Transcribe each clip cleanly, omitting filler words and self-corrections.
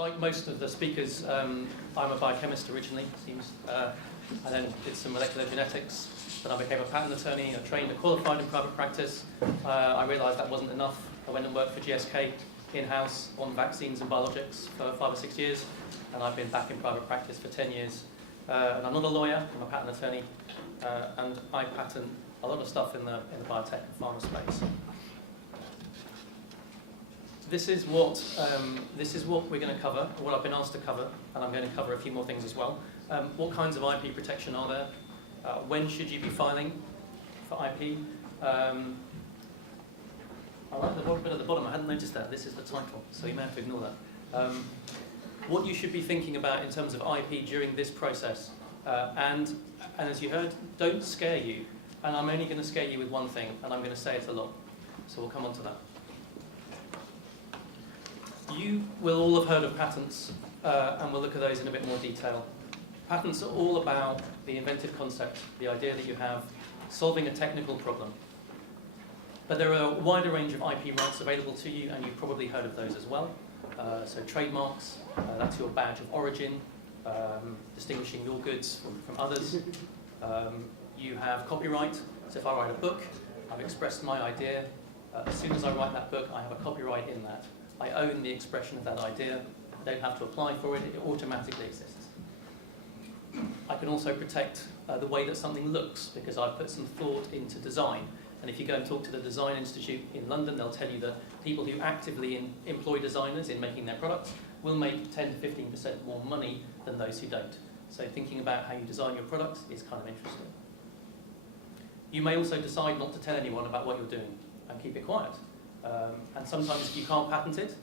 like most of the speakers, I'm a biochemist originally, it seems. I then did some molecular genetics, then I became a patent attorney, I trained and qualified in private practice. I realised that wasn't enough. I went and worked for GSK in-house on vaccines and biologics for 5 or 6 years, and I've been back in private practice for 10 years. And I'm not a lawyer, I'm a patent attorney, and I patent a lot of stuff in the biotech and pharma space. This is what we're going to cover, what I've been asked to cover, and I'm going to cover a few more things as well. What kinds of IP protection are there? When should you be filing for IP? I like the bit at the bottom, I hadn't noticed that. This is the title, so you may have to ignore that. What you should be thinking about in terms of IP during this process. And as you heard, don't scare you. And I'm only going to scare you with one thing, and I'm going to say it a lot. So we'll come on to that. You will all have heard of patents, and we'll look at those in a bit more detail. Patents are all about the inventive concept, the idea that you have solving a technical problem. But there are a wider range of IP rights available to you, and you've probably heard of those as well. So trademarks, that's your badge of origin, distinguishing your goods from others. You have copyright, so if I write a book, I've expressed my idea. As soon as I write that book, I have a copyright in that. I own the expression of that idea. I don't have to apply for it, it automatically exists. I can also protect the way that something looks, because I've put some thought into design. And if you go and talk to the Design Institute in London, they'll tell you that people who actively employ designers in making their products will make 10 to 15% more money than those who don't. So thinking about how you design your products is kind of interesting. You may also decide not to tell anyone about what you're doing and keep it quiet. And sometimes if you can't patent it,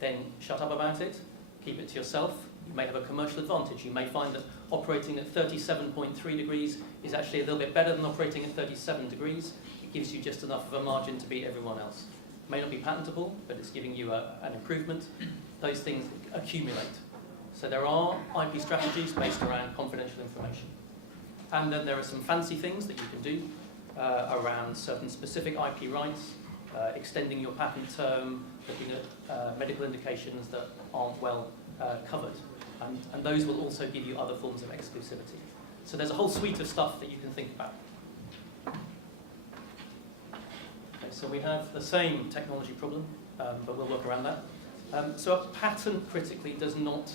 then shut up about it, keep it to yourself. You may have a commercial advantage. You may find that operating at 37.3 degrees is actually a little bit better than operating at 37 degrees. It gives you just enough of a margin to beat everyone else. It may not be patentable, but it's giving you an improvement. Those things accumulate. So there are IP strategies based around confidential information. And then there are some fancy things that you can do around certain specific IP rights, extending your patent term, looking at medical indications that aren't well covered. And those will also give you other forms of exclusivity. So there's a whole suite of stuff that you can think about. Okay, so we have the same technology problem, but we'll work around that. So a patent critically does not,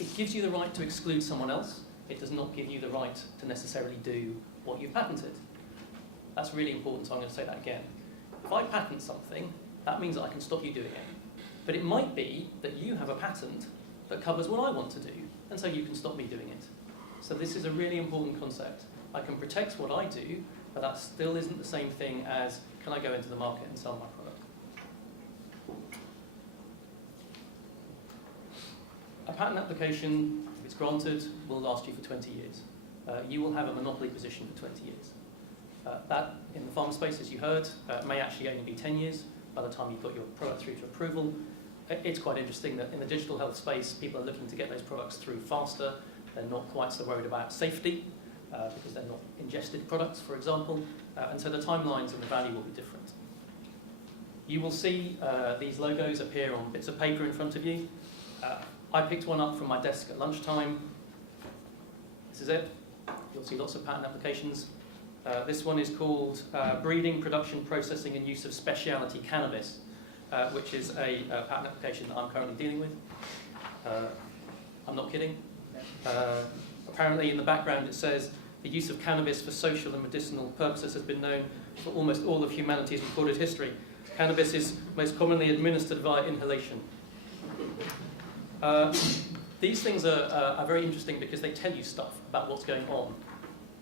it gives you the right to exclude someone else. It does not give you the right to necessarily do what you've patented. That's really important, so I'm going to say that again. If I patent something, that means that I can stop you doing it. But it might be that you have a patent that covers what I want to do, and so you can stop me doing it. So this is a really important concept. I can protect what I do, but that still isn't the same thing as, can I go into the market and sell my product? A patent application, if it's granted, will last you for 20 years. You will have a monopoly position for 20 years. That, in the pharma space, as you heard, may actually only be 10 years by the time you've got your product through to approval. It's quite interesting that in the digital health space, people are looking to get those products through faster. They're not quite so worried about safety, because they're not ingested products, for example. And so the timelines and the value will be different. You will see these logos appear on bits of paper in front of you. I picked one up from my desk at lunchtime. This is it. You'll see lots of patent applications. This one is called Breeding, Production, Processing and Use of Specialty Cannabis, which is a patent application that I'm currently dealing with. I'm not kidding. Apparently in the background it says, the use of cannabis for social and medicinal purposes has been known for almost all of humanity's recorded history. Cannabis is most commonly administered via inhalation. These things are very interesting because they tell you stuff about what's going on.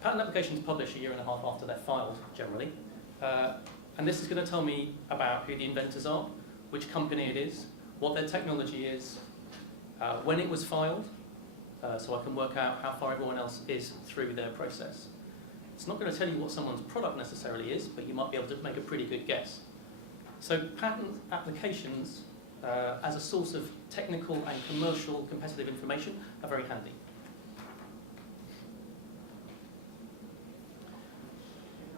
Patent applications publish a year and a half after they're filed, generally. And this is going to tell me about who the inventors are, which company it is, what their technology is, when it was filed, so I can work out how far everyone else is through their process. It's not going to tell you what someone's product necessarily is, but you might be able to make a pretty good guess. So patent applications, as a source of technical and commercial competitive information, are very handy.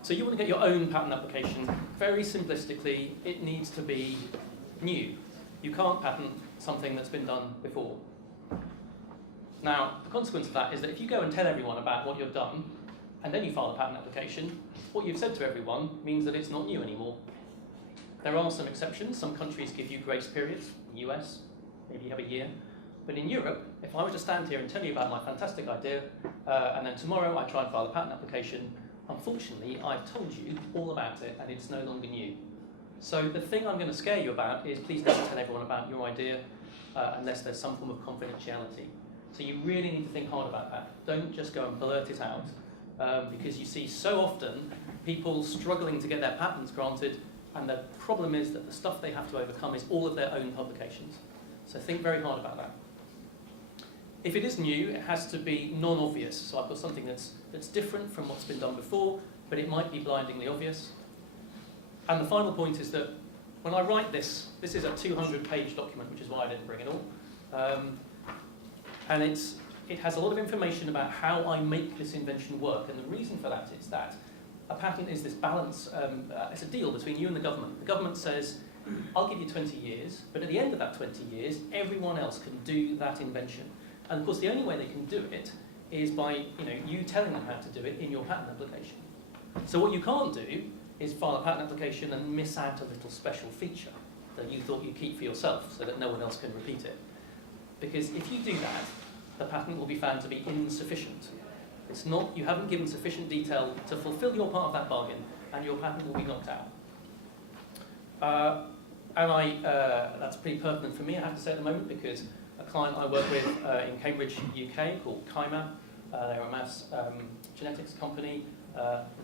So you want to get your own patent application. Very simplistically, it needs to be new. You can't patent something that's been done before. Now, the consequence of that is that if you go and tell everyone about what you've done, and then you file a patent application, what you've said to everyone means that it's not new anymore. There are some exceptions. Some countries give you grace periods. The US, maybe you have a year. But in Europe, if I were to stand here and tell you about my fantastic idea, and then tomorrow I try and file a patent application, unfortunately, I've told you all about it, and it's no longer new. So the thing I'm going to scare you about is please don't tell everyone about your idea unless there's some form of confidentiality. So you really need to think hard about that. Don't just go and blurt it out, because you see so often people struggling to get their patents granted, and the problem is that the stuff they have to overcome is all of their own publications. So think very hard about that. If it is new, it has to be non-obvious. So I've got something that's different from what's been done before, but it might be blindingly obvious. And the final point is that when I write this is a 200-page document, which is why I didn't bring it all. And it has a lot of information about how I make this invention work. And the reason for that is that a patent is this balance, it's a deal between you and the government. The government says, I'll give you 20 years, but at the end of that 20 years, everyone else can do that invention. And of course, the only way they can do it is by you telling them how to do it in your patent application. So what you can't do is file a patent application and miss out a little special feature that you thought you'd keep for yourself so that no one else can repeat it. Because if you do that, the patent will be found to be insufficient. It's not, you haven't given sufficient detail to fulfill your part of that bargain, and your patent will be knocked out. That's pretty pertinent for me, I have to say at the moment, because a client I work with in Cambridge, UK, called Kymab, they're a mass genetics company.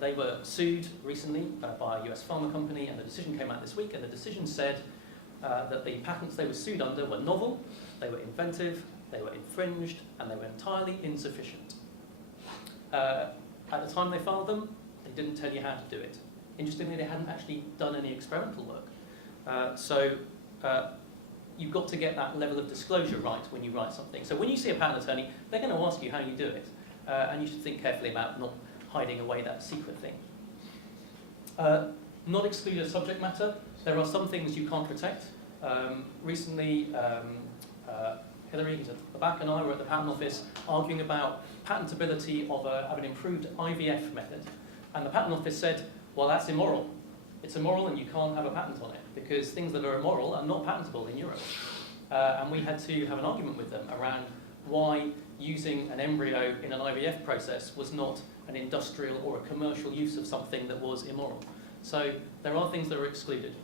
They were sued recently by a US pharma company, and the decision came out this week, and the decision said that the patents they were sued under were novel, they were inventive, they were infringed, and they were entirely insufficient. At the time they filed them, they didn't tell you how to do it. Interestingly, they hadn't actually done any experimental work. So you've got to get that level of disclosure right when you write something. So when you see a patent attorney, they're going to ask you how you do it. And you should think carefully about not hiding away that secret thing. Not excluded subject matter. There are some things you can't protect. Recently, Hillary, who's at the back, and I were at the patent office arguing about patentability of an improved IVF method. And the patent office said, well, that's immoral. It's immoral and you can't have a patent on it because things that are immoral are not patentable in Europe. And we had to have an argument with them around why using an embryo in an IVF process was not an industrial or a commercial use of something that was immoral. So there are things that are excluded.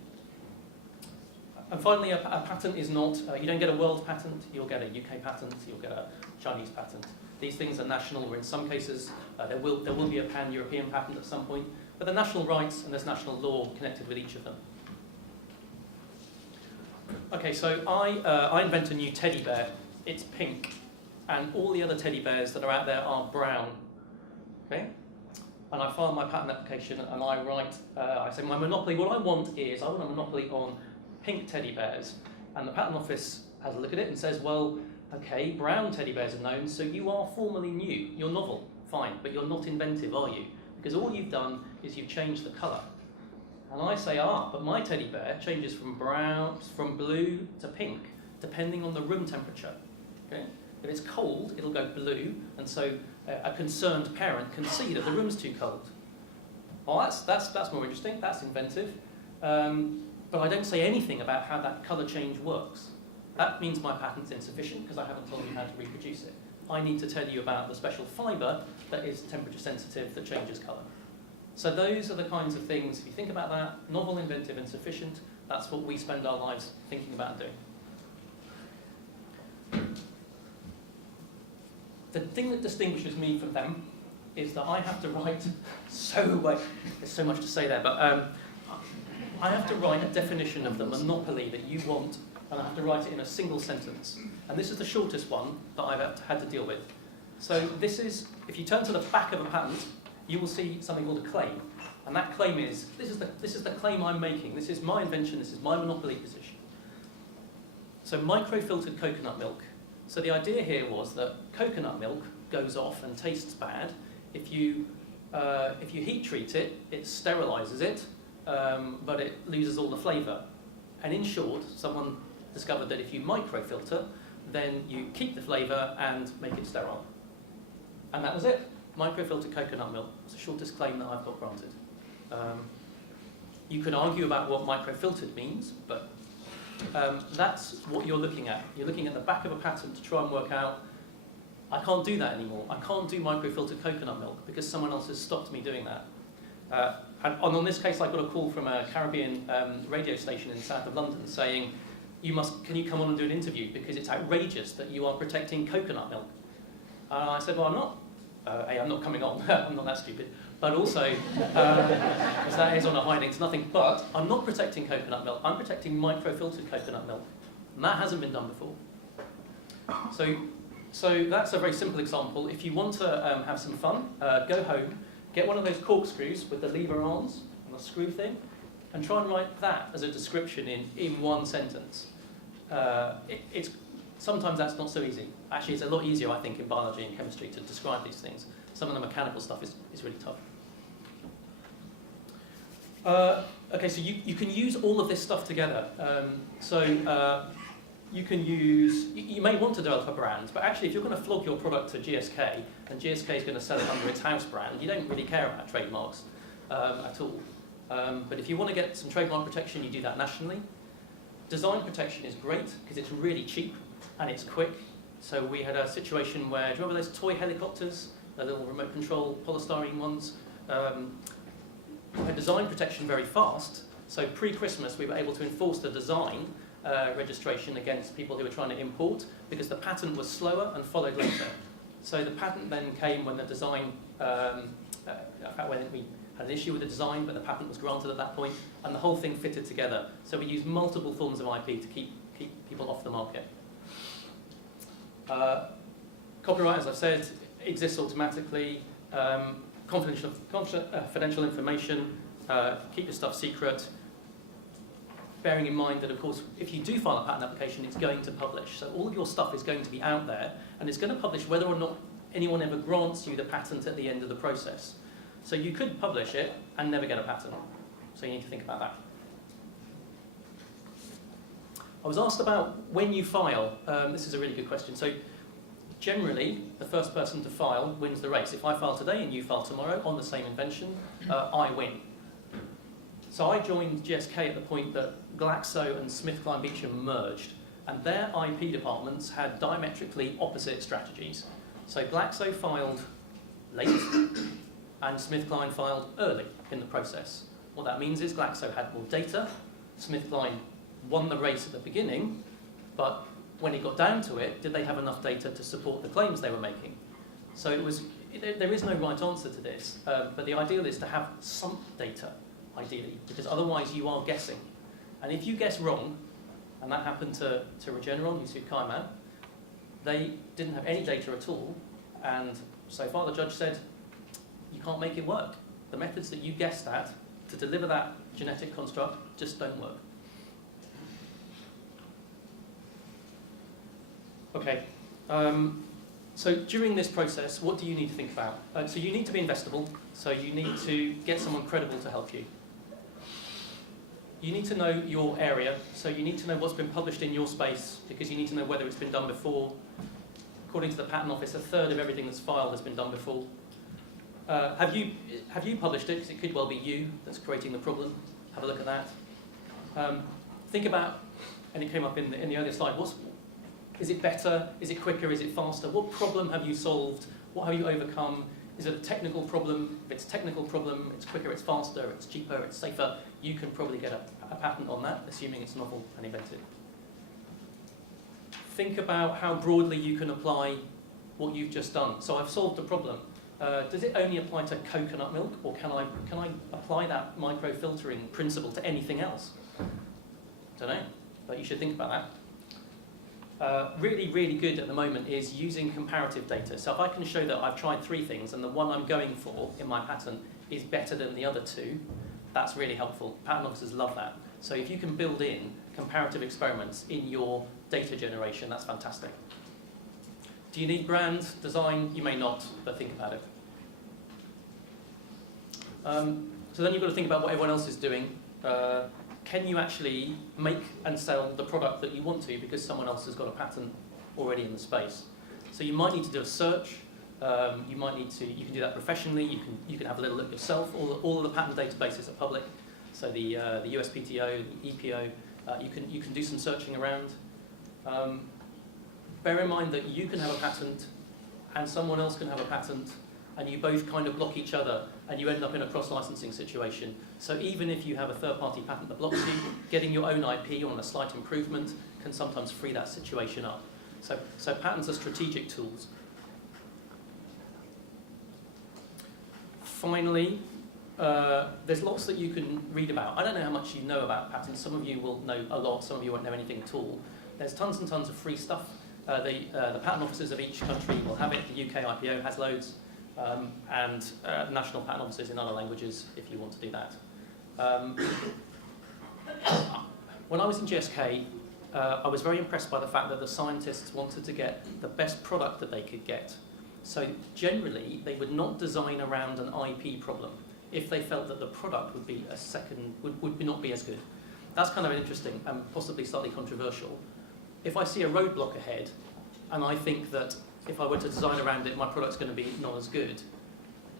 And finally, a patent is not, you don't get a world patent, you'll get a UK patent, you'll get a Chinese patent. These things are national, or in some cases, there will be a pan-European patent at some point, but there are national rights and there's national law connected with each of them. Okay, so I invent a new teddy bear. It's pink, and all the other teddy bears that are out there are brown. Okay? And I file my patent application and I write, I say my monopoly, what I want a monopoly on pink teddy bears. And the patent office has a look at it and says, well, okay, brown teddy bears are known, so you are formally new. You're novel, fine, but you're not inventive, are you? Because all you've done is you've changed the colour. And I say, but my teddy bear changes from blue to pink, depending on the room temperature. Okay? If it's cold, it'll go blue, and so a concerned parent can see that the room's too cold. Well, that's more interesting, that's inventive. But I don't say anything about how that colour change works. That means my patent's insufficient because I haven't told you how to reproduce it. I need to tell you about the special fibre that is temperature sensitive that changes colour. So those are the kinds of things, if you think about that, novel, inventive and sufficient, that's what we spend our lives thinking about and doing. The thing that distinguishes me from them is that I have to write there's so much to say there, but I have to write a definition of the monopoly that you want, and I have to write it in a single sentence. And this is the shortest one that I've had to deal with. So this is, if you turn to the back of a patent, you will see something called a claim. And that claim is, this is the claim I'm making. This is my invention, this is my monopoly position. So microfiltered coconut milk. So the idea here was that coconut milk goes off and tastes bad. If you heat treat it, it sterilises it, but it loses all the flavour. And in short, someone discovered that if you microfilter, then you keep the flavour and make it sterile. And that was it. Microfiltered coconut milk was the shortest claim that I've got granted. You can argue about what microfiltered means, but that's what you're looking at. You're looking at the back of a patent to try and work out, I can't do that anymore. I can't do microfiltered coconut milk because someone else has stopped me doing that. And on this case, I got a call from a Caribbean radio station in the south of London saying, can you come on and do an interview because it's outrageous that you are protecting coconut milk. And I said, well, I'm not. I'm not coming on. I'm not that stupid. But also, because that is on a hiding to nothing. But I'm not protecting coconut milk. I'm protecting microfiltered coconut milk, and that hasn't been done before. So that's a very simple example. If you want to have some fun, go home, get one of those corkscrews with the lever arms and the screw thing, and try and write that as a description in one sentence. Sometimes that's not so easy. Actually, it's a lot easier, I think, in biology and chemistry to describe these things. Some of the mechanical stuff is really tough. Okay, so you can use all of this stuff together. You can use, you may want to develop a brand, but actually if you're going to flog your product to GSK, and GSK is going to sell it under its house brand, you don't really care about trademarks at all. But if you want to get some trademark protection, you do that nationally. Design protection is great because it's really cheap and it's quick. So we had a situation where, do you remember those toy helicopters, the little remote control polystyrene ones? We had design protection very fast. So pre-Christmas, we were able to enforce the design registration against people who were trying to import because the patent was slower and followed later. So the patent then came when the design, in fact, when we had an issue with the design, but the patent was granted at that point, and the whole thing fitted together. So we used multiple forms of IP to keep people off the market. Copyright, as I've said, exists automatically. Confidential information, keep your stuff secret. Bearing in mind that, of course, if you do file a patent application, it's going to publish. So all of your stuff is going to be out there, and it's going to publish whether or not anyone ever grants you the patent at the end of the process. So you could publish it and never get a patent. So you need to think about that. I was asked about when you file. This is a really good question. So generally, the first person to file wins the race. If I file today and you file tomorrow on the same invention, I win. So I joined GSK at the point that Glaxo and SmithKline Beecham merged, and their IP departments had diametrically opposite strategies. So Glaxo filed late, and SmithKline filed early in the process. What that means is Glaxo had more data, SmithKline won the race at the beginning, but when it got down to it, did they have enough data to support the claims they were making? So there is no right answer to this, but the ideal is to have some data, ideally, because otherwise you are guessing. And if you guess wrong, and that happened to Regeneron, who sued Kaiman, they didn't have any data at all, and so far the judge said, you can't make it work. The methods that you guessed at to deliver that genetic construct just don't work. Okay, so during this process, what do you need to think about? So you need to be investable, so you need to get someone credible to help you. You need to know your area, so you need to know what's been published in your space, because you need to know whether it's been done before. According to the Patent Office, 1/3 of everything that's filed has been done before. Have you published it? Because it could well be you that's creating the problem. Have a look at that. Think about, and it came up in the earlier slide, is it better? Is it quicker? Is it faster? What problem have you solved? What have you overcome? Is it a technical problem? If it's a technical problem, it's quicker, it's faster, it's cheaper, it's safer. You can probably get a patent on that, assuming it's novel and inventive. Think about how broadly you can apply what you've just done. So I've solved a problem. Does it only apply to coconut milk, or can I apply that microfiltering principle to anything else? Don't know, but you should think about that. Really, really good at the moment is using comparative data. So if I can show that I've tried 3 things and the one I'm going for in my patent is better than the other 2, that's really helpful. Patent officers love that. So if you can build in comparative experiments in your data generation, that's fantastic. Do you need brand design? You may not, but think about it. So then you've got to think about what everyone else is doing. can you actually make and sell the product that you want to because someone else has got a patent already in the space? So you might need to do a search. You can do that professionally. You can have a little look yourself. All of the patent databases are public. So the USPTO, the EPO, you can do some searching around. Bear in mind that you can have a patent and someone else can have a patent, and you both kind of block each other, and you end up in a cross-licensing situation. So even if you have a third-party patent that blocks you, getting your own IP on a slight improvement can sometimes free that situation up. So patents are strategic tools. Finally, there's lots that you can read about. I don't know how much you know about patents. Some of you will know a lot, some of you won't know anything at all. There's tons and tons of free stuff. The patent offices of each country will have it. The UK IPO has loads, and national patent offices in other languages if you want to do that. When I was in GSK, I was very impressed by the fact that the scientists wanted to get the best product that they could get. So generally, they would not design around an IP problem if they felt that the product would be would not be as good. That's kind of interesting and possibly slightly controversial. If I see a roadblock ahead, and I think that if I were to design around it, my product's going to be not as good,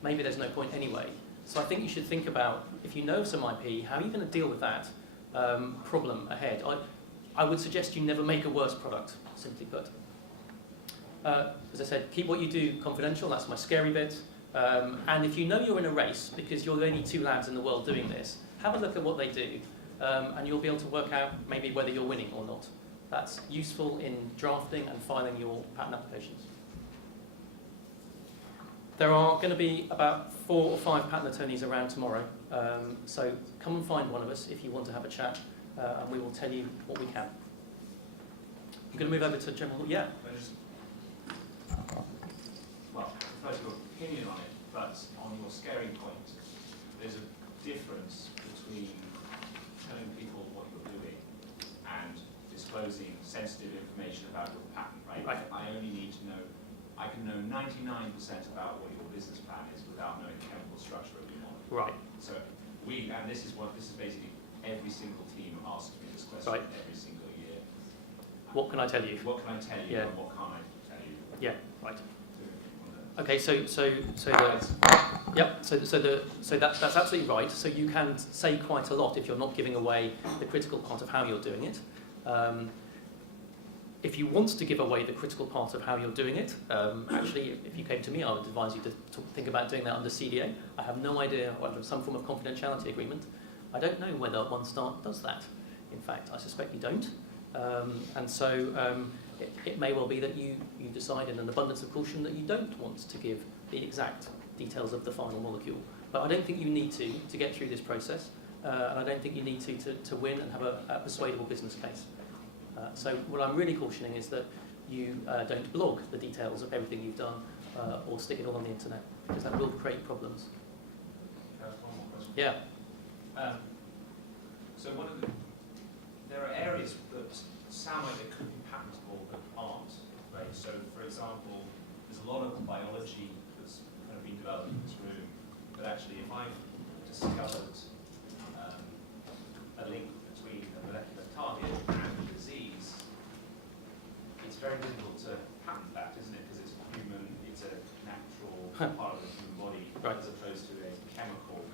maybe there's no point anyway. So I think you should think about, if you know some IP, how are you going to deal with that problem ahead? I would suggest you never make a worse product, simply put. As I said, keep what you do confidential, that's my scary bit. And if you know you're in a race, because you're the only 2 labs in the world doing this, have a look at what they do, and you'll be able to work out maybe whether you're winning or not. That's useful in drafting and filing your patent applications. There are going to be about 4 or 5 patent attorneys around tomorrow, so come and find one of us if you want to have a chat, and we will tell you what we can. I'm going to move over to General. Yeah? Well, I suppose your opinion on it, but on your scaring point, there's a difference between telling people what you're doing and disclosing sensitive information about your patent, right? I only need to know, I can know 99% about what your business plan is without knowing the chemical structure of your molecule. Right. So and this is basically every single team asks me this question every single year. What can I tell you? What can I tell you and what can't I tell you? Yeah, right. Okay, so that's absolutely right. So you can say quite a lot if you're not giving away the critical part of how you're doing it. If you want to give away the critical part of how you're doing it, actually, if you came to me, I would advise you to think about doing that under CDA. I have no idea, under some form of confidentiality agreement. I don't know whether OneStart does that. In fact, I suspect you don't. And so it may well be that you decide in an abundance of caution that you don't want to give the exact details of the final molecule. But I don't think you need to get through this process, and I don't think you need to win and have a persuadable business case. So what I'm really cautioning is that you don't blog the details of everything you've done or stick it all on the internet, because that will create problems. One more question. Yeah. So there are areas that sound like they could be patentable but aren't, right? So, for example, there's a lot of biology that's kind of been developed in this room, but actually if I've discovered a link between a molecular target and a disease, it's very difficult to patent that, isn't it? Because it's a natural part of the human body, as opposed to a chemical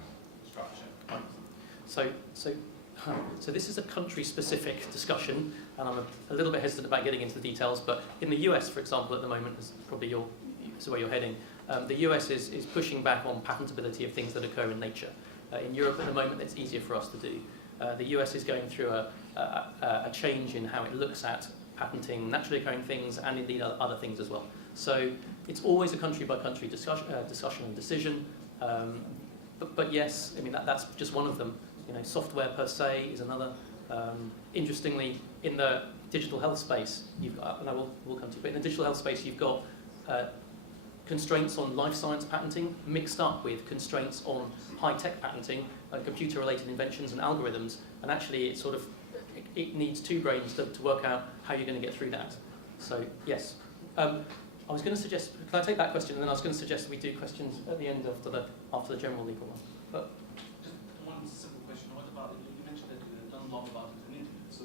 structure. So this is a country-specific discussion, and I'm a little bit hesitant about getting into the details, but in the US, for example, at the moment, is probably where you're heading, the US is pushing back on patentability of things that occur in nature. In Europe at the moment, it's easier for us to do. The US is going through a change in how it looks at patenting naturally occurring things and indeed other things as well. So it's always a country-by-country discussion and decision, but yes, I mean, that's just one of them. You know, software per se is another. Interestingly, in the digital health space, you've got, and we'll come to it, but in the digital health space, you've got constraints on life science patenting mixed up with constraints on high-tech patenting, computer-related inventions and algorithms, and actually it needs 2 brains to work out how you're going to get through that. So, yes. I was going to suggest, can I take that question, and then I was going to suggest we do questions at the end after the general legal one. But, just one simple question. What about, you mentioned that you don't lot about it on the internet. So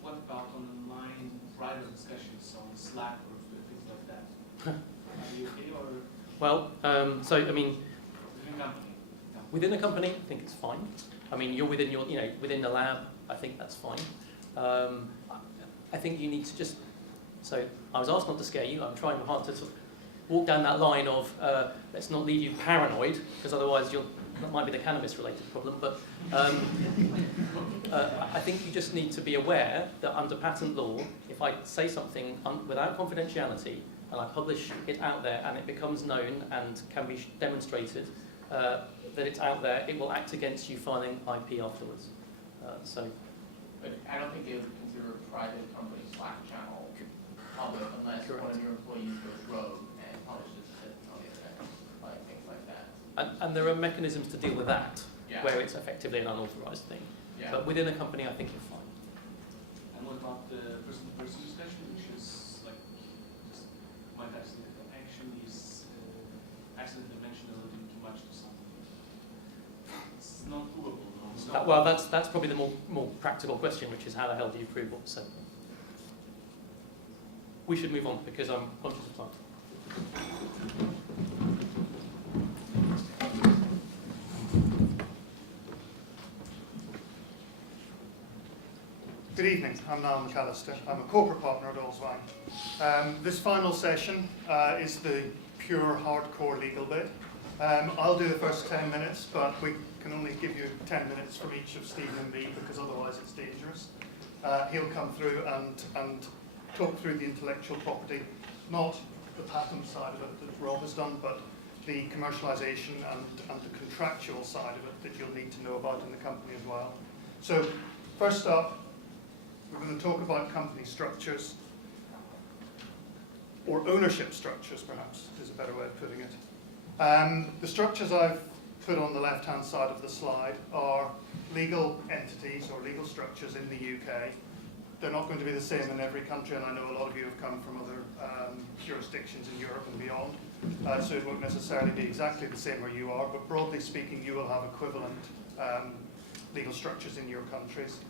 what about online private discussions on Slack or things like that? Are you okay or? Well, so I mean, Within a company? No. within a company, I think it's fine. I mean, you're within your, within the lab, I think that's fine. I think you need to just, so I was asked not to scare you. I'm trying hard to sort of walk down that line of let's not leave you paranoid, because otherwise that might be the cannabis-related problem. But I think you just need to be aware that under patent law, if I say something without confidentiality and I publish it out there and it becomes known and can be demonstrated that it's out there, it will act against you filing IP afterwards. But I don't think they would consider a private company Slack channel public unless Correct. one of your employees goes rogue and publishes it on the internet, like things like that. And there are mechanisms to deal with that, Yeah. where it's effectively an unauthorized thing. Yeah. But within a company, I think you're fine. And what about the person-to-person discussion, which is like just might actually accidentally mention a little bit too much to something? It's not provable. No? It's not Well, that's probably the more practical question, which is how the hell do you prove what's said? We should move on because I'm conscious of time. Good evening, I'm Niall McAllister. I'm a corporate partner at Allswine. This final session is the pure hardcore legal bit. I'll do the first 10 minutes, but we can only give you 10 minutes from each of Stephen and me because otherwise it's dangerous. He'll come through and talk through the intellectual property, not the patent side of it that Rob has done, but the commercialization and the contractual side of it that you'll need to know about in the company as well. So first up, we're going to talk about company structures, or ownership structures perhaps is a better way of putting it. The structures I've put on the left-hand side of the slide are legal entities or legal structures in the UK. They're not going to be the same in every country, and I know a lot of you have come from other jurisdictions in Europe and beyond, so it won't necessarily be exactly the same where you are, but broadly speaking, you will have equivalent legal structures in your countries.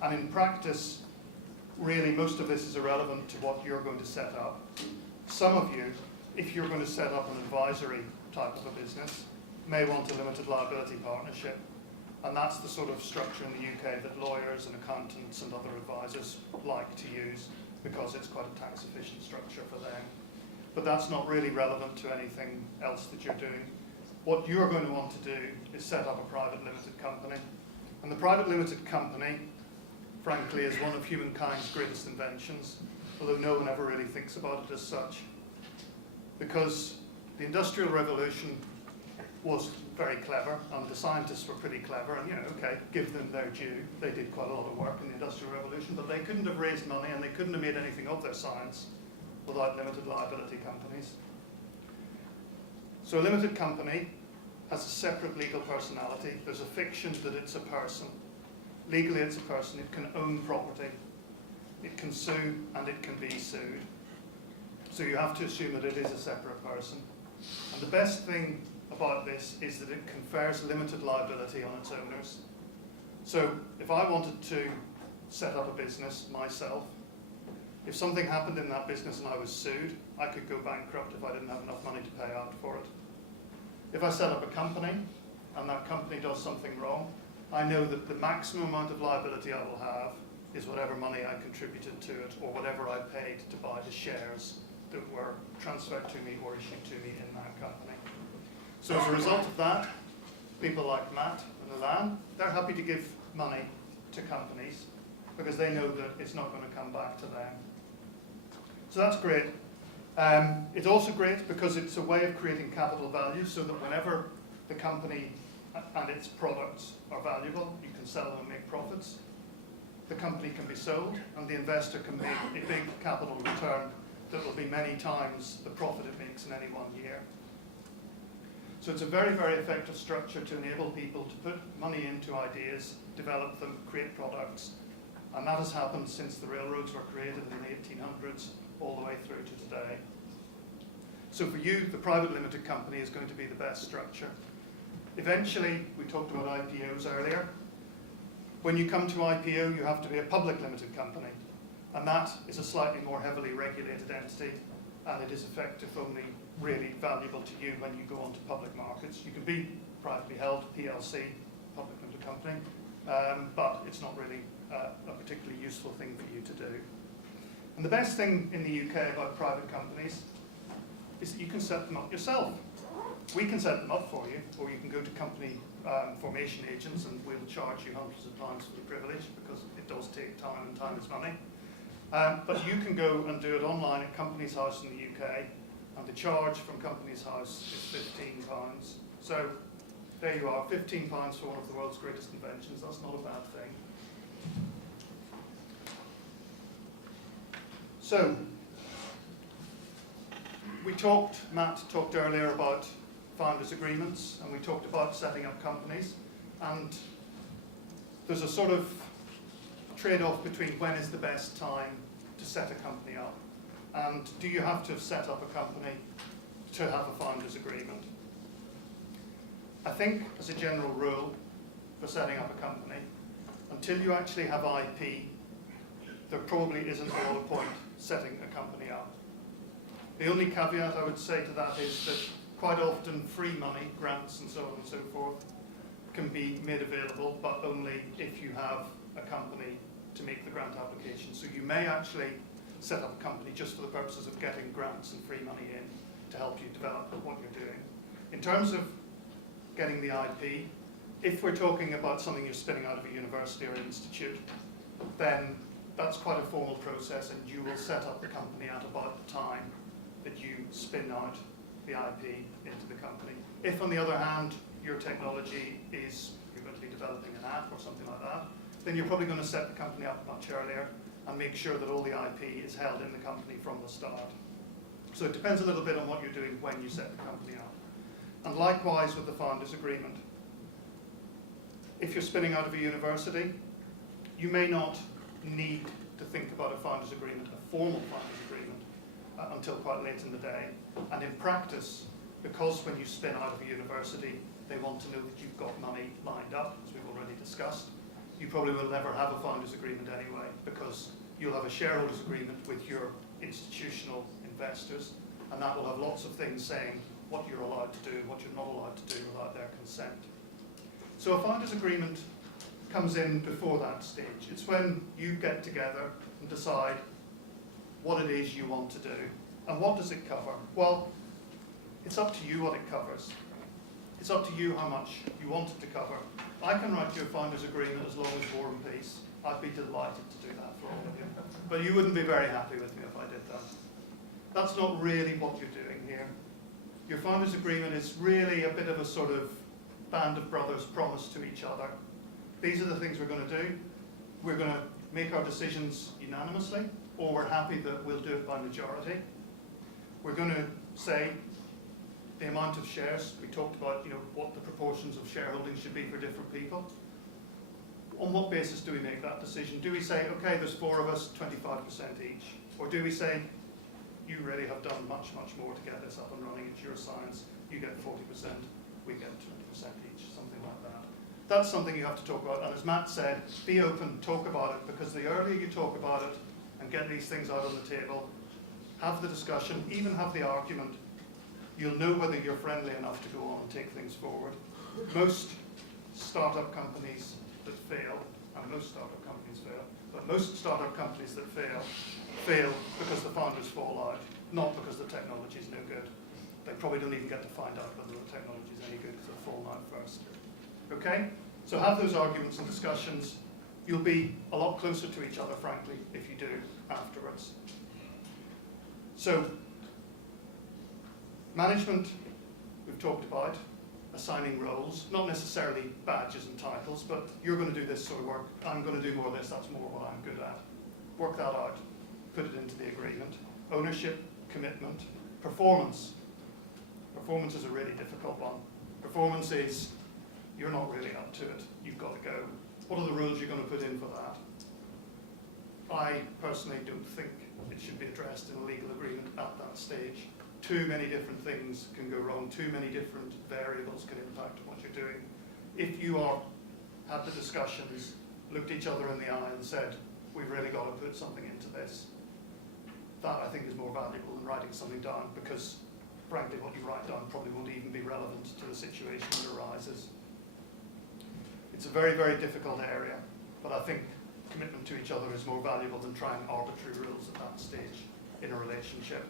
And in practice, really most of this is irrelevant to what you're going to set up. Some of you, if you're going to set up an advisory type of a business, may want a limited liability partnership. And that's the sort of structure in the UK that lawyers and accountants and other advisors like to use because it's quite a tax efficient structure for them. But that's not really relevant to anything else that you're doing. What you're going to want to do is set up a private limited company. And the private limited company, frankly, is one of humankind's greatest inventions, although no one ever really thinks about it as such. Because the Industrial Revolution was very clever, and the scientists were pretty clever, and okay, give them their due. They did quite a lot of work in the Industrial Revolution, but they couldn't have raised money and they couldn't have made anything of their science without limited liability companies. So a limited company has a separate legal personality. There's a fiction that it's a person. Legally, it's a person. It can own property. It can sue, and it can be sued. So you have to assume that it is a separate person. And the best thing about this is that it confers limited liability on its owners. So if I wanted to set up a business myself, if something happened in that business and I was sued, I could go bankrupt if I didn't have enough money to pay out for it. If I set up a company and that company does something wrong, I know that the maximum amount of liability I will have is whatever money I contributed to it or whatever I paid to buy the shares that were transferred to me or issued to me in that company. So as a result of that, people like Matt and Alan, they're happy to give money to companies because they know that it's not going to come back to them. So that's great. It's also great because it's a way of creating capital value so that whenever the company and its products are valuable, you can sell them and make profits. The company can be sold and the investor can make a big capital return that will be many times the profit it makes in any 1 year. So it's a very, very effective structure to enable people to put money into ideas, develop them, create products. And that has happened since the railroads were created in the 1800s all the way through to today. So for you, the private limited company is going to be the best structure. Eventually, we talked about IPOs earlier. When you come to IPO, you have to be a public limited company, and that is a slightly more heavily regulated entity, and it is effective only really valuable to you when you go onto public markets. You can be privately held, PLC, public limited company, but it's not really a particularly useful thing for you to do. And the best thing in the UK about private companies is that you can set them up yourself. We can set them up for you, or you can go to company formation agents and we'll charge you hundreds of pounds for the privilege, because it does take time, and time is money. But you can go and do it online at Companies House in the UK, and the charge from Companies House is £15. So there you are, £15 for one of the world's greatest inventions. That's not a bad thing. So, Matt talked earlier about founders' agreements, and we talked about setting up companies, and there's a sort of trade-off between when is the best time to set a company up, and do you have to have set up a company to have a founders' agreement. I think, as a general rule for setting up a company, until you actually have IP, there probably isn't a lot of point setting a company up. The only caveat I would say to that is that quite often free money, grants and so on and so forth, can be made available, but only if you have a company to make the grant application. So you may actually set up a company just for the purposes of getting grants and free money in to help you develop what you're doing. In terms of getting the IP, if we're talking about something you're spinning out of a university or an institute, then that's quite a formal process, and you will set up the company at about the time that you spin out the IP into the company. If, on the other hand, your technology is, you're going to be developing an app or something like that, then you're probably going to set the company up much earlier and make sure that all the IP is held in the company from the start. So it depends a little bit on what you're doing when you set the company up. And likewise with the founders' agreement. If you're spinning out of a university, you may not need to think about a founders' agreement, a formal founders' agreement, until quite late in the day. And in practice, because when you spin out of a university, they want to know that you've got money lined up, as we've already discussed, you probably will never have a founders' agreement anyway, because you'll have a shareholders' agreement with your institutional investors, and that will have lots of things saying what you're allowed to do and what you're not allowed to do without their consent. So a founders' agreement comes in before that stage. It's when you get together and decide what it is you want to do. And what does it cover? Well, it's up to you what it covers. It's up to you how much you want it to cover. I can write you a founders' agreement as long as War and Peace. I'd be delighted to do that for all of you. But you wouldn't be very happy with me if I did that. That's not really what you're doing here. Your founders' agreement is really a bit of a sort of band of brothers promise to each other. These are the things we're going to do. We're going to make our decisions unanimously, or we're happy that we'll do it by majority. We're going to say the amount of shares. We talked about, what the proportions of shareholding should be for different people. On what basis do we make that decision? Do we say, okay, there's 4 of us, 25% each? Or do we say, you really have done much, much more to get this up and running, it's your science, you get 40%, we get 20% each, something like that. That's something you have to talk about, and as Matt said, be open, talk about it, because the earlier you talk about it and get these things out on the table, have the discussion, even have the argument, you'll know whether you're friendly enough to go on and take things forward. Most startup companies that fail, and most startup companies fail, but most startup companies that fail because the founders fall out, not because the technology is no good. They probably don't even get to find out whether the technology is any good because they've fallen out first. Okay? So have those arguments and discussions. You'll be a lot closer to each other, frankly, if you do afterwards. So, management, we've talked about, assigning roles, not necessarily badges and titles, but you're going to do this sort of work, I'm going to do more of this, that's more what I'm good at. Work that out, put it into the agreement. Ownership, commitment, performance. Performance is a really difficult one. Performance is, you're not really up to it, you've got to go. What are the rules you're going to put in for that? I personally don't think it should be addressed in a legal agreement at that stage. Too many different things can go wrong, too many different variables can impact what you're doing. If you have the discussions looked each other in the eye and said, we've really got to put something into this. That, I think, is more valuable than writing something down, because frankly what you write down probably won't even be relevant to the situation that arises. It's a very, very difficult area, but I think commitment to each other is more valuable than trying arbitrary rules at that stage in a relationship.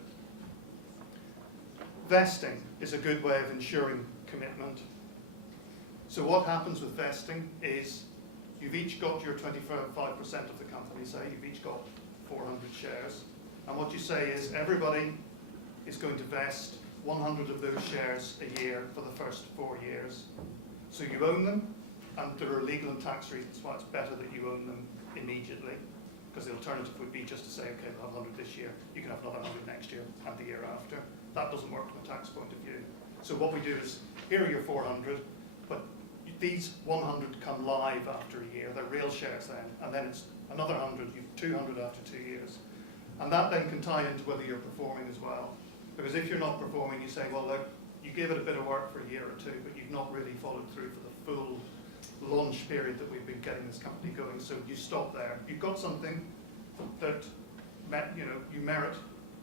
Vesting is a good way of ensuring commitment. So what happens with vesting is you've each got your 25% of the company, say, you've each got 400 shares, and what you say is everybody is going to vest 100 of those shares a year for the first 4 years. So you own them, and there are legal and tax reasons why it's better that you own them immediately, because the alternative would be just to say, okay, we'll have 100 this year, you can have another 100 next year and the year after. That doesn't work from a tax point of view. So what we do is, here are your 400, but these 100 come live after a year, they're real shares then, and then it's another 100, you've 200 after 2 years. And that then can tie into whether you're performing as well. Because if you're not performing, you say, well, look, you gave it a bit of work for a year or two, but you've not really followed through for the full launch period that we've been getting this company going, so you stop there. You've got something that you merit,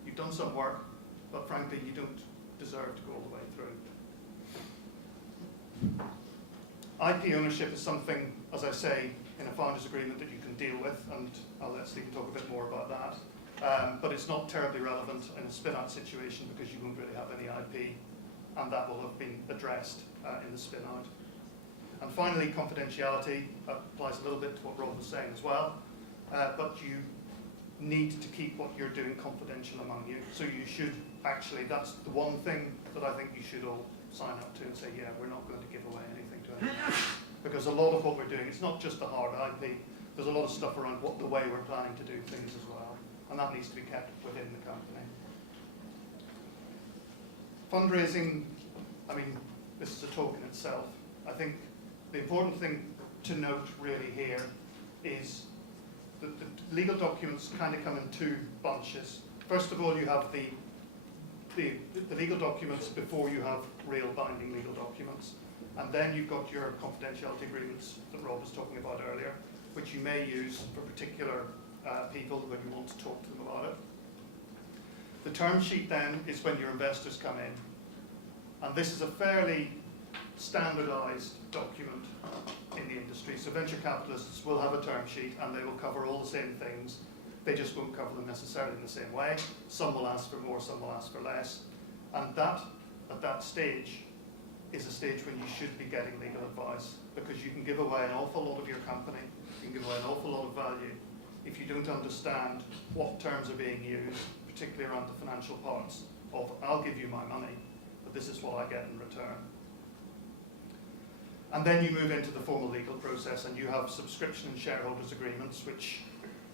you've done some work, but frankly you don't deserve to go all the way through. IP ownership is something, as I say, in a founders agreement that you can deal with, and I'll let Stephen talk a bit more about that. But it's not terribly relevant in a spin-out situation because you won't really have any IP, and that will have been addressed in the spin-out. And finally, confidentiality applies a little bit to what Rob was saying as well, but you need to keep what you're doing confidential among you. So you should actually, that's the one thing that I think you should all sign up to and say, yeah, we're not going to give away anything to anyone. Because a lot of what we're doing, it's not just the hard IP, there's a lot of stuff around the way we're planning to do things as well, and that needs to be kept within the company. Fundraising, I mean, this is a talk in itself. I think the important thing to note really here is that the legal documents kind of come in two bunches. First of all, you have the legal documents before you have real binding legal documents. And then you've got your confidentiality agreements that Rob was talking about earlier, which you may use for particular people when you want to talk to them about it. The term sheet then is when your investors come in. And this is a fairly standardized document in the industry. So venture capitalists will have a term sheet and they will cover all the same things. They just won't cover them necessarily in the same way. Some will ask for more, some will ask for less. And that, at that stage, is a stage when you should be getting legal advice, because you can give away an awful lot of your company, you can give away an awful lot of value if you don't understand what terms are being used, particularly around the financial parts of, I'll give you my money, but this is what I get in return. And then you move into the formal legal process and you have subscription and shareholders agreements, which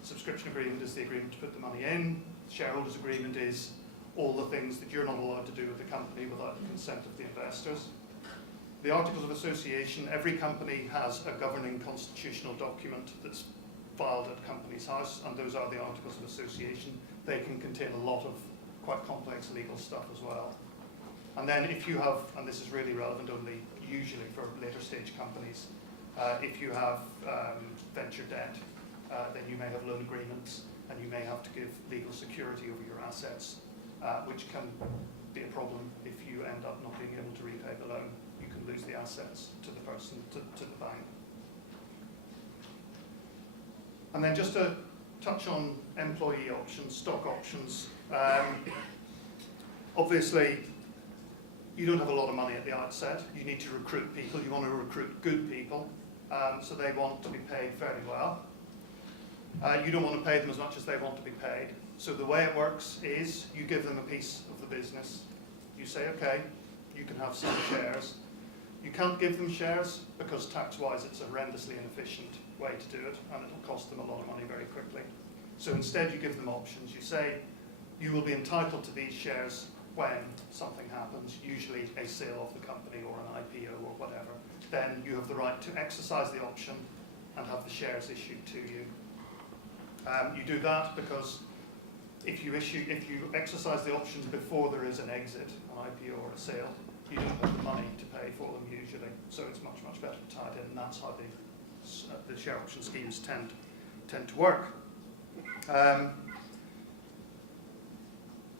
subscription agreement is the agreement to put the money in, shareholders agreement is all the things that you're not allowed to do with the company without the consent of the investors. The Articles of Association, every company has a governing constitutional document that's filed at Companies House, and those are the Articles of Association. They can contain a lot of quite complex legal stuff as well. And then if you have, and this is really relevant only usually for later stage companies, if you have venture debt, then you may have loan agreements and you may have to give legal security over your assets, which can be a problem if you end up not being able to repay the loan. You can lose the assets to the person, to the bank. And then just to touch on employee options, stock options. Obviously, you don't have a lot of money at the outset. You need to recruit people. You want to recruit good people, so they want to be paid fairly well. You don't want to pay them as much as they want to be paid. So the way it works is you give them a piece of the business. You say, okay, you can have some shares. You can't give them shares because tax-wise it's a horrendously inefficient way to do it, and it'll cost them a lot of money very quickly. So instead you give them options. You say, you will be entitled to these shares when something happens, usually a sale of the company or an IPO or whatever. Then you have the right to exercise the option and have the shares issued to you. You do that because if you exercise the option before there is an exit, an IPO or a sale, you don't have the money to pay for them usually. So it's much, much better to tie it in, and that's how the the share option schemes tend to work.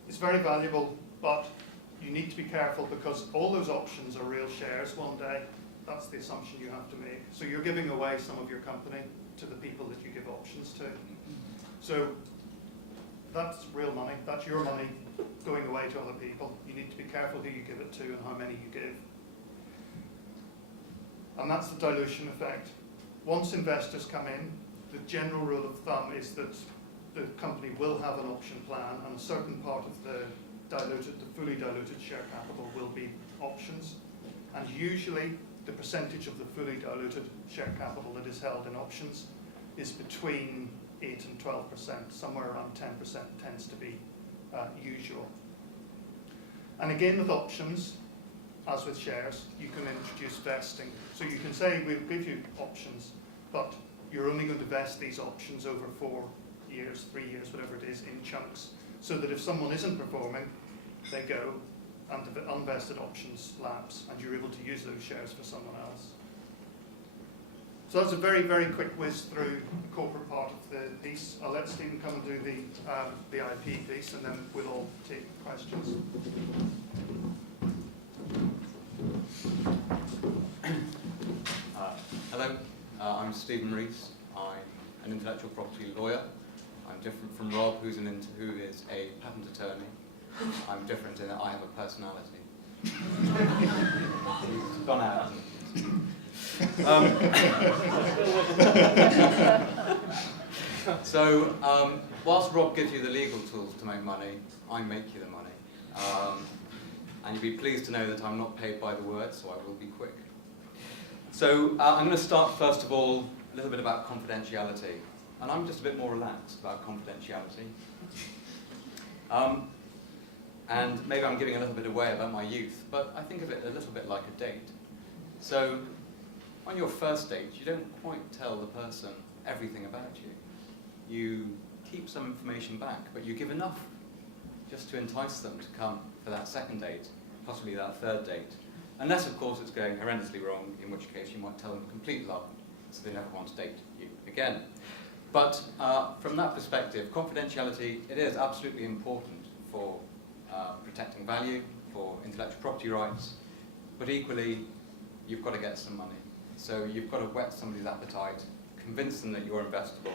It's very valuable, but you need to be careful because all those options are real shares one day. That's the assumption you have to make. So you're giving away some of your company to the people that you give options to. So that's real money. That's your money going away to other people. You need to be careful who you give it to and how many you give. And that's the dilution effect. Once investors come in, the general rule of thumb is that the company will have an option plan, and a certain part of the fully diluted share capital will be options. And usually the percentage of the fully diluted share capital that is held in options is between 8 and 12%, somewhere around 10% tends to be usual. And again with options, as with shares, you can introduce vesting. So you can say, we'll give you options, but you're only going to vest these options over 4 years, 3 years, whatever it is, in chunks. So that if someone isn't performing, they go, and the unvested options lapse, and you're able to use those shares for someone else. So that's a very, very quick whiz through the corporate part of the piece. I'll let Stephen come and do the IP piece, and then we'll all take questions. Hello, I'm Stephen Rees. I'm an intellectual property lawyer. I'm different from Rob, who is a patent attorney. I'm different in that I have a personality. He's gone out, hasn't he? Whilst Rob gives you the legal tools to make money, I make you the money. And you'll be pleased to know that I'm not paid by the word, so I will be quick. So I'm going to start, first of all, a little bit about confidentiality. And I'm just a bit more relaxed about confidentiality. And maybe I'm giving a little bit away about my youth, but I think of it a little bit like a date. So on your first date, you don't quite tell the person everything about you. You keep some information back, but you give enough just to entice them to come for that second date, possibly that third date. Unless, of course, it's going horrendously wrong, in which case you might tell them complete lie, so they never want to date you again. But from that perspective, confidentiality, it is absolutely important for protecting value, for intellectual property rights, but equally, you've got to get some money. So you've got to whet somebody's appetite, convince them that you're investable,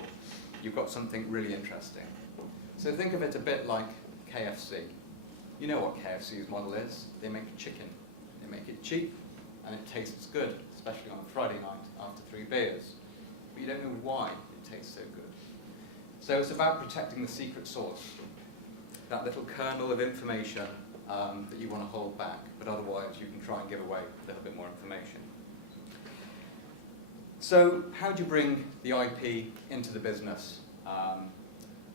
you've got something really interesting. So think of it a bit like KFC. You know what KFC's model is. They make chicken. They make it cheap, and it tastes good, especially on a Friday night after 3 beers. But you don't know why it tastes so good. So it's about protecting the secret sauce, that little kernel of information that you want to hold back, but otherwise you can try and give away a little bit more information. So how do you bring the IP into the business?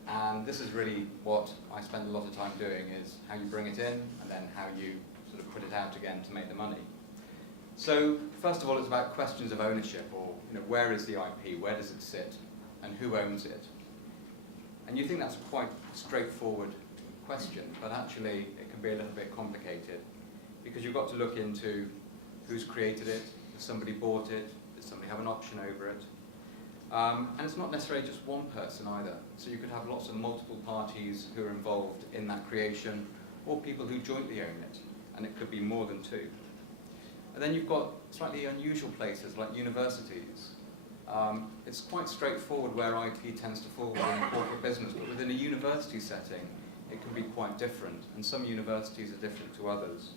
And this is really what I spend a lot of time doing, is how you bring it in and then how you sort of put it out again to make the money. So first of all, it's about questions of ownership, or where is the IP, where does it sit, and who owns it? And you think that's a quite straightforward question, but actually it can be a little bit complicated, because you've got to look into who's created it, has somebody bought it, does somebody have an option over it? And it's not necessarily just one person either. So you could have lots of multiple parties who are involved in that creation, or people who jointly own it, and it could be more than 2. And then you've got slightly unusual places like universities. It's quite straightforward where IP tends to fall within corporate business, but within a university setting, it can be quite different, and some universities are different to others.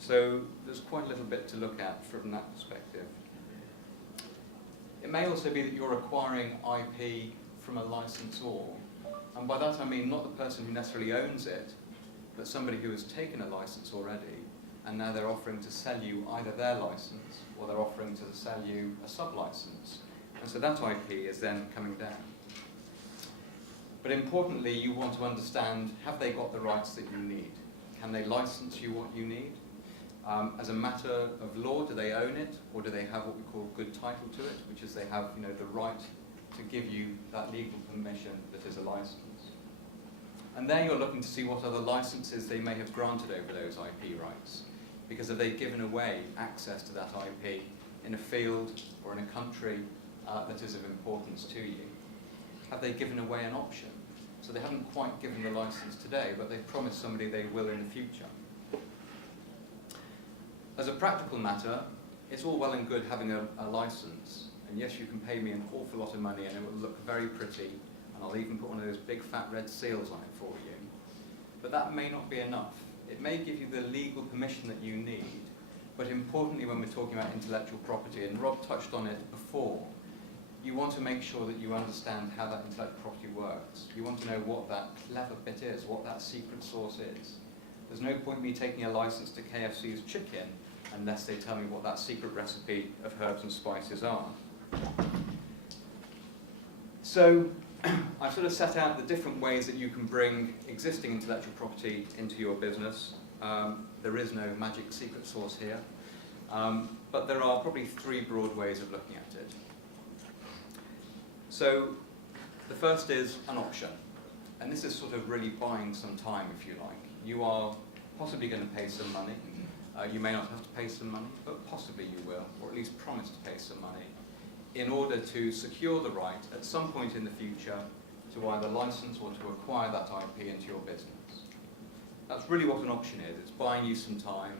So there's quite a little bit to look at from that perspective. It may also be that you're acquiring IP from a licensor, and by that I mean not the person who necessarily owns it, but somebody who has taken a license already, and now they're offering to sell you either their license, or they're offering to sell you a sub-license. And so that IP is then coming down. But importantly, you want to understand, have they got the rights that you need? Can they license you what you need? As a matter of law, do they own it, or do they have what we call good title to it, which is they have the right to give you that legal permission that is a license. And there you're looking to see what other licenses they may have granted over those IP rights, because have they given away access to that IP in a field or in a country that is of importance to you? Have they given away an option? So they haven't quite given the license today, but they've promised somebody they will in the future. As a practical matter, it's all well and good having a license, and yes, you can pay me an awful lot of money and it will look very pretty, and I'll even put one of those big fat red seals on it for you. But that may not be enough. It may give you the legal permission that you need, but importantly when we're talking about intellectual property, and Rob touched on it before, you want to make sure that you understand how that intellectual property works. You want to know what that clever bit is, what that secret sauce is. There's no point me taking a license to KFC's chicken unless they tell me what that secret recipe of herbs and spices are. So I've sort of set out the different ways that you can bring existing intellectual property into your business. There is no magic secret sauce here, but there are probably 3 broad ways of looking at it. So the first is an option, and this is sort of really buying some time, if you like. You are possibly going to pay some money. You may not have to pay some money, but possibly you will, or at least promise to pay some money, in order to secure the right at some point in the future to either license or to acquire that IP into your business. That's really what an option is. It's buying you some time.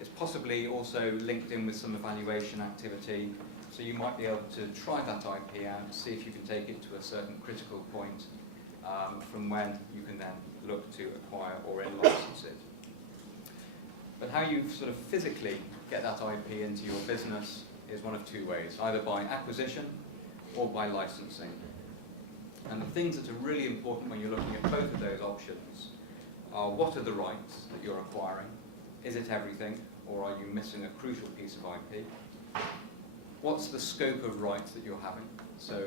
It's possibly also linked in with some evaluation activity, so you might be able to try that IP out, see if you can take it to a certain critical point from when you can then look to acquire or in-license it. But how you sort of physically get that IP into your business is one of 2 ways, either by acquisition or by licensing. And the things that are really important when you're looking at both of those options are: what are the rights that you're acquiring? Is it everything, or are you missing a crucial piece of IP? What's the scope of rights that you're having? So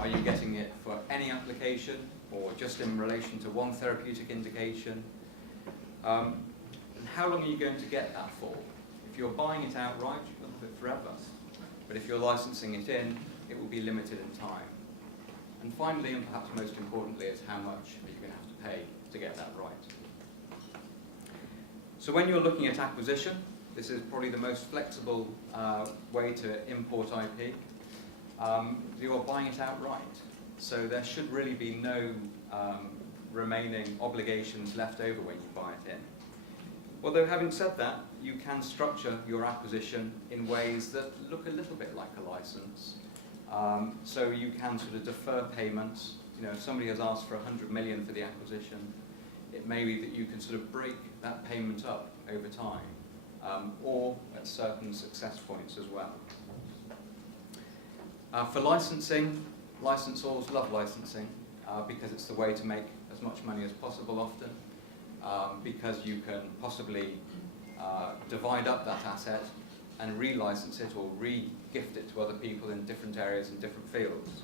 are you getting it for any application, or just in relation to one therapeutic indication? And how long are you going to get that for? If you're buying it outright, you can have it forever. But if you're licensing it in, it will be limited in time. And finally, and perhaps most importantly, is how much are you going to have to pay to get that right. So when you're looking at acquisition, this is probably the most flexible way to import IP. You're buying it outright. So there should really be no remaining obligations left over when you buy it in. Although having said that, you can structure your acquisition in ways that look a little bit like a license. So you can sort of defer payments. You know, if somebody has asked for 100 million for the acquisition, it may be that you can sort of break that payment up over time, or at certain success points as well. For licensing, licensors love licensing because it's the way to make as much money as possible often, because you can possibly divide up that asset and relicense it or re-gift it to other people in different areas and different fields.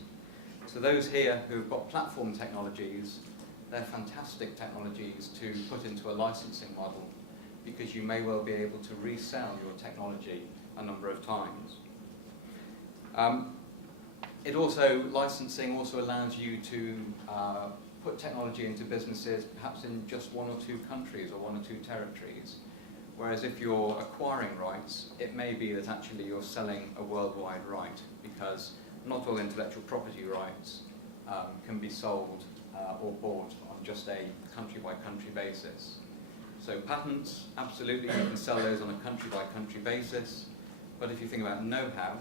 So those here who have got platform technologies, they're fantastic technologies to put into a licensing model, because you may well be able to resell your technology a number of times. Licensing also allows you to put technology into businesses perhaps in just 1 or 2 countries or 1 or 2 territories. Whereas if you're acquiring rights, it may be that actually you're selling a worldwide right, because not all intellectual property rights can be sold or bought on just a country-by-country basis. So patents, absolutely, you can sell those on a country-by-country basis. But if you think about know-how,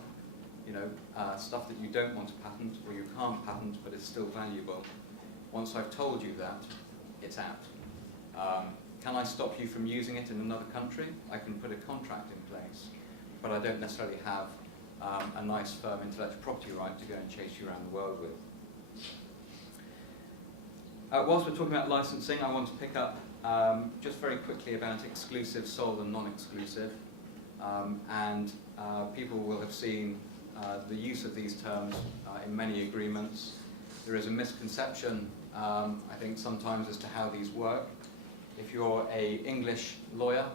you know, stuff that you don't want to patent or you can't patent but is still valuable, once I've told you that, it's out. Can I stop you from using it in another country? I can put a contract in place, but I don't necessarily have a nice firm intellectual property right to go and chase you around the world with. Whilst we're talking about licensing, I want to pick up just very quickly about exclusive, sole and non-exclusive. People will have seen the use of these terms in many agreements. There is a misconception, I think, sometimes as to how these work. If you're an English lawyer,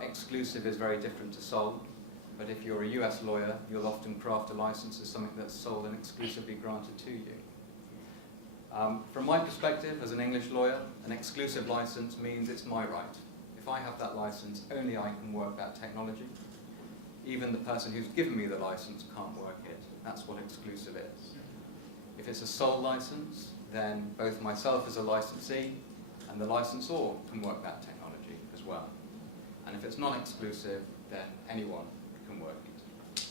exclusive is very different to sole. But if you're a US lawyer, you'll often craft a license as something that's sole and exclusively granted to you. From my perspective as an English lawyer, an exclusive license means it's my right. If I have that license, only I can work that technology. even the person who's given me the license can't work it. That's what exclusive is. If it's a sole license, then both myself as a licensee and the licensor can work that technology as well. And if it's non-exclusive, then anyone can work it.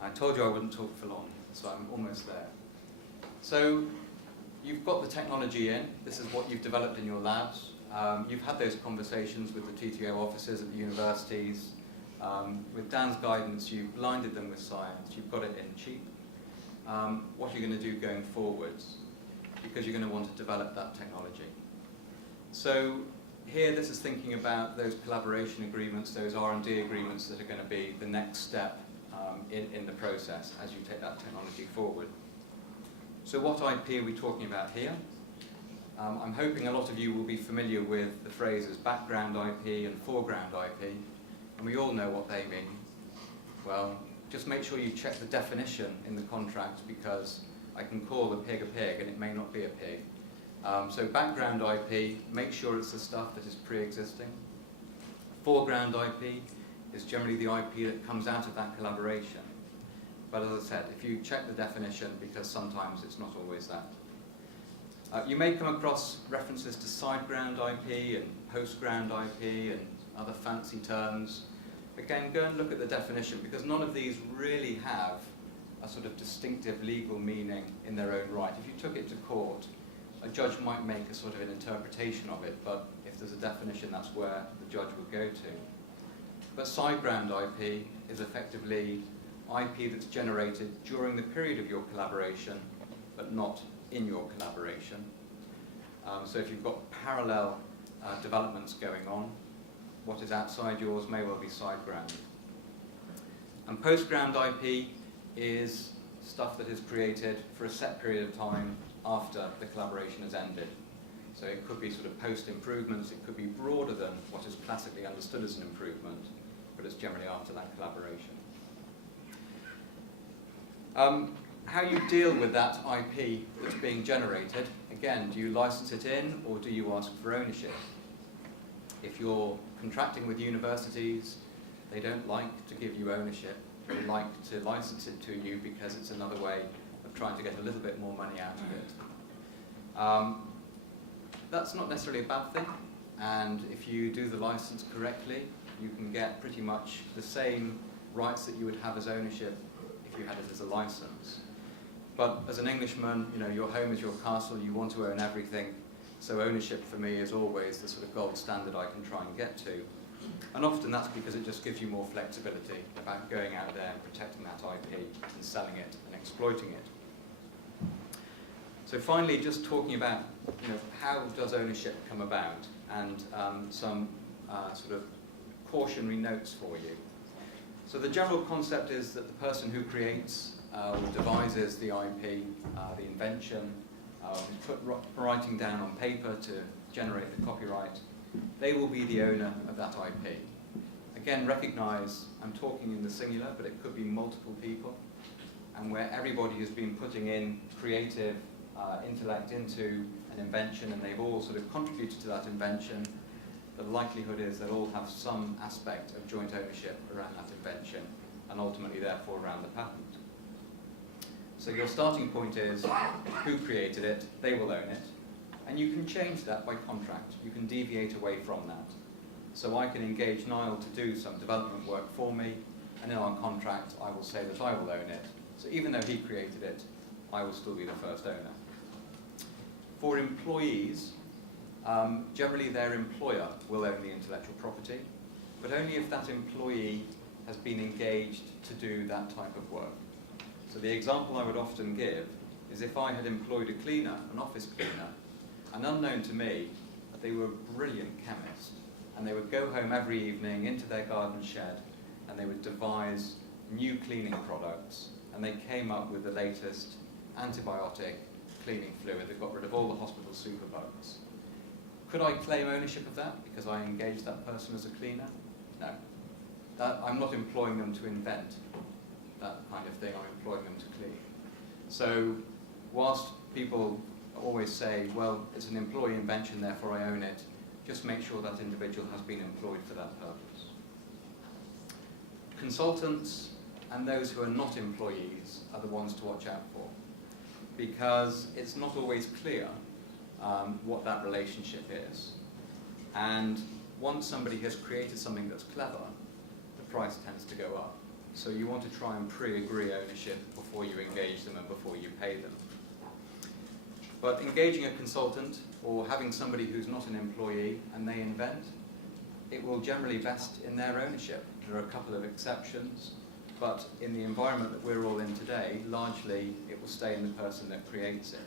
I told you I wouldn't talk for long, so I'm almost there. So you've got the technology in. This is what you've developed in your labs. You've had those conversations with the TTO officers at the universities. With Dan's guidance, you've blinded them with science. You've got it in cheap. What are you going to do going forwards? Because you're going to want to develop that technology. So here, this is thinking about those collaboration agreements, those R&D agreements that are going to be the next step in the process as you take that technology forward. So what IP are we talking about here? I'm hoping a lot of you will be familiar with the phrases background IP and foreground IP, and we all know what they mean. Well, just make sure you check the definition in the contract, because I can call a pig and it may not be a pig. So background IP, make sure it's the stuff that is pre-existing. Foreground IP is generally the IP that comes out of that collaboration. But as I said, if you check the definition, because sometimes it's not always that. You may come across references to sideground IP and postground IP and other fancy terms. Again, go and look at the definition, because none of these really have a sort of distinctive legal meaning in their own right. If you took it to court, a judge might make a sort of an interpretation of it, but if there's a definition, that's where the judge would go to. But sideground IP is effectively IP that's generated during the period of your collaboration, but not in your collaboration. So if you've got parallel developments going on, what is outside yours may well be sideground. And postground IP is stuff that is created for a set period of time after the collaboration has ended. So it could be sort of post-improvements, it could be broader than what is classically understood as an improvement, but it's generally after that collaboration. How you deal with that IP that's being generated, again, do you license it in or do you ask for ownership? If you're contracting with universities, they don't like to give you ownership. They like to license it to you because it's another way of trying to get a little bit more money out of it. That's not necessarily a bad thing, and if you do the license correctly, you can get pretty much the same rights that you would have as ownership if you had it as a license. But as an Englishman, you know, your home is your castle, you want to own everything, so ownership for me is always the sort of gold standard I can try and get to. And often that's because it just gives you more flexibility about going out there and protecting that IP and selling it and exploiting it. So finally, just talking about, you know, how does ownership come about, and some sort of cautionary notes for you. So the general concept is that the person who creates or devises the IP, the invention, put writing down on paper to generate the copyright, they will be the owner of that IP. Again, recognize I'm talking in the singular, but it could be multiple people, and where everybody has been putting in creative intellect into an invention and they've all sort of contributed to that invention, the likelihood is they'll all have some aspect of joint ownership around that invention, and ultimately therefore around the patent. So your starting point is who created it, they will own it, and you can change that by contract. You can deviate away from that. So I can engage Niall to do some development work for me, and in our contract I will say that I will own it. So even though he created it, I will still be the first owner. For employees, generally their employer will own the intellectual property, but only if that employee has been engaged to do that type of work. So the example I would often give is if I had employed a cleaner, an office cleaner, and unknown to me, they were a brilliant chemist, and they would go home every evening into their garden shed and they would devise new cleaning products, and they came up with the latest antibiotic cleaning fluid that got rid of all the hospital superbugs. Could I claim ownership of that because I engaged that person as a cleaner? No. I'm not employing them to invent that kind of thing, I'm employing them to clean. So whilst people always say, well, it's an employee invention, therefore I own it, just make sure that individual has been employed for that purpose. Consultants and those who are not employees are the ones to watch out for, because it's not always clear what that relationship is. And once somebody has created something that's clever, the price tends to go up. So you want to try and pre-agree ownership before you engage them and before you pay them. But engaging a consultant or having somebody who's not an employee and they invent, it will generally vest in their ownership. There are a couple of exceptions, but in the environment that we're all in today, largely it will stay in the person that creates it.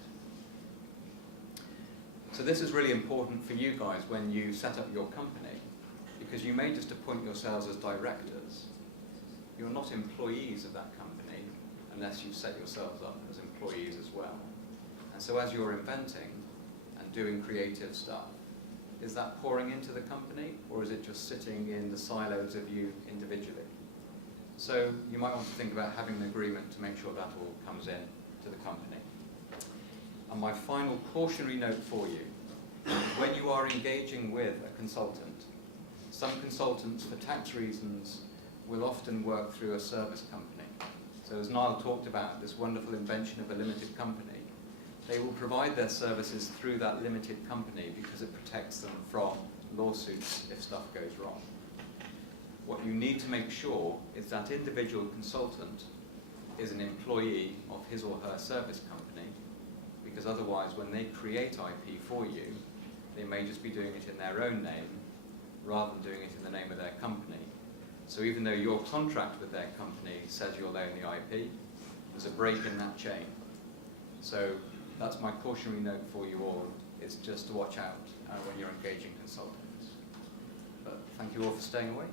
So this is really important for you guys when you set up your company, because you may just appoint yourselves as directors. You're not employees of that company unless you set yourselves up as employees as well. And so as you're inventing and doing creative stuff, is that pouring into the company, or is it just sitting in the silos of you individually? So you might want to think about having an agreement to make sure that all comes in to the company. And my final cautionary note for you, when you are engaging with a consultant, some consultants, for tax reasons, will often work through a service company. So as Niall talked about, this wonderful invention of a limited company, they will provide their services through that limited company because it protects them from lawsuits if stuff goes wrong. What you need to make sure is that individual consultant is an employee of his or her service company, because otherwise when they create IP for you, they may just be doing it in their own name rather than doing it in the name of their company. So even though your contract with their company says you'll own the IP, there's a break in that chain. So that's my cautionary note for you all, is just to watch out when you're engaging consultants. But thank you all for staying awake.